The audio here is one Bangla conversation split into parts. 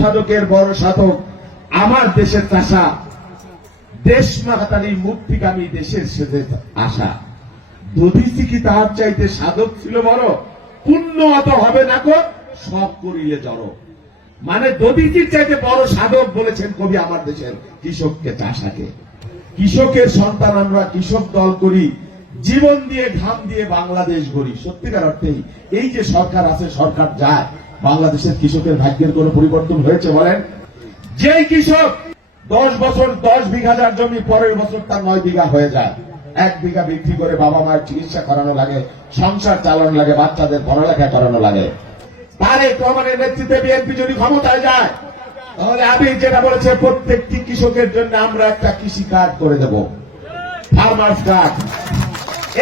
সাধকের বড় সাধক আমার দেশের চাষা, দেশ মাতারি মুক্তিকামী দেশের সেজে আশা। দধিচি কি তাহার চাইতে সাধক ছিল বড়, পুণ্য অত হবে না কো সব করিলে জড়। মানে দধিচির চাইতে বড় সাধক বলেছেন কবি আমার দেশের কৃষককে, চাষাকে। কৃষকের সন্তান আমরা, কৃষক দল করি, জীবন দিয়ে ঘাম দিয়ে বাংলাদেশ গড়ি। সত্যিকার অর্থেই এই যে সরকার আছে, সরকার যায়, বাংলাদেশের কৃষকের ভাগ্যের কোন পরিবর্তন হয়েছে বলেন? যেই কৃষক 10 বছর 10 বিঘা যার জমি, পরের বছর তার 9 বিঘা হয়ে যায়, 1 বিঘা বিক্রি করে বাবা মায়ের চিকিৎসা করানো লাগে, সংসার চালানো লাগে, বাচ্চাদের পড়ালেখা করানো লাগে। তারেক রহমানের নেতৃত্বে বিএনপি যদি ক্ষমতায় যায়, তাহলে আমি যেটা বলেছে প্রত্যেকটি কৃষকের জন্য আমরা একটা কৃষি কার্ড করে দেব, ফার্মার্স কার্ড।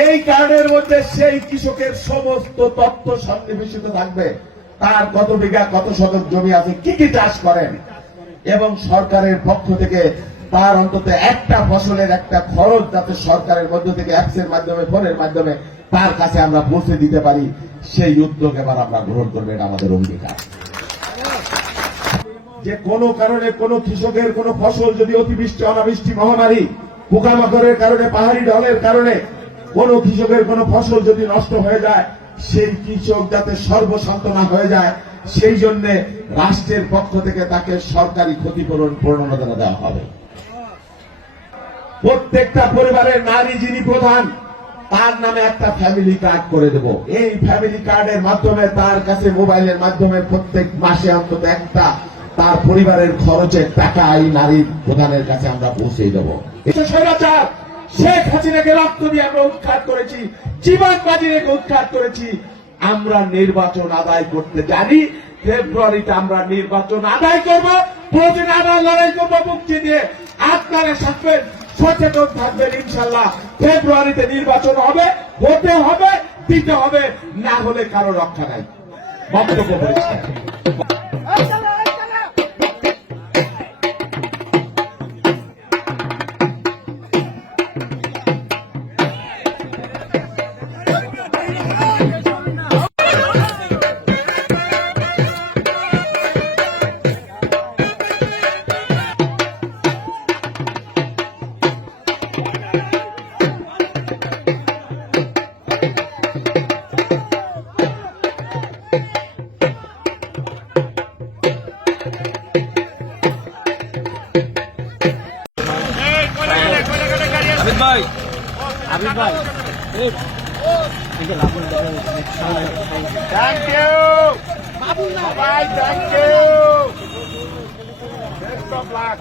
এই কার্ডের মধ্যে সেই কৃষকের সমস্ত তথ্য সন্নিবেশিত থাকবে, তার কত বিঘা কত শতক জমি আছে, কি কি চাষ করেন, এবং সরকারের পক্ষ থেকে তার অন্তত একটা ফসলের একটা খরচ যাতে সরকারের মধ্য থেকে অ্যাপসের মাধ্যমে, ফোনের মাধ্যমে তার কাছে আমরা পৌঁছে দিতে পারি, সেই উদ্যোগ এবার আমরা গ্রহণ করবো। এটা আমাদের অঙ্গীকার যে কোনো কারণে কোনো কৃষকের কোনো ফসল যদি অতিবৃষ্টি, অনাবৃষ্টি, মহামারী, পোকামাকড়ের কারণে, পাহাড়ি ঢলের কারণে কোনো কৃষকের কোনো ফসল যদি নষ্ট হয়ে যায়, সেই কৃষক যাতে সর্বসান্ত্বনা হয়ে যায়, সেই জন্য রাষ্ট্রের পক্ষ থেকে তাকে সরকারি ক্ষতিপূরণ প্রণোদনা দেওয়া হবে। প্রত্যেকটা পরিবারের নারী যিনি প্রধান, তার নামে একটা ফ্যামিলি কার্ড করে দেব। এই ফ্যামিলি কার্ডের মাধ্যমে তার কাছে মোবাইলের মাধ্যমে প্রত্যেক মাসে অন্তত একটা তার পরিবারের খরচের টাকা এই নারী প্রধানের কাছে আমরা পৌঁছে দেব। স্বৈরাচার শেখ হাসিনাকে রক্ত দিয়ে আমরা উৎখাত করেছি, জীবন বাজি রেখে উৎখাত করেছি। আমরা নির্বাচন আদায় করতে জানি, ফেব্রুয়ারিতে আমরা নির্বাচন আদায় করব, প্রয়োজনে আমরা লড়াই করবো মুক্তি দিয়ে। আপনারা থাকবেন, সচেতন থাকবেন, ইনশাল্লাহ ফেব্রুয়ারিতে নির্বাচন হবে, হতে হবে, দিতে হবে, না হলে কারো রক্ষা নাই। বক্তব্য পরিষ্কার। আবিদ ভাই, থ্যাংক ইউ ভাই, thank you, best of lakh.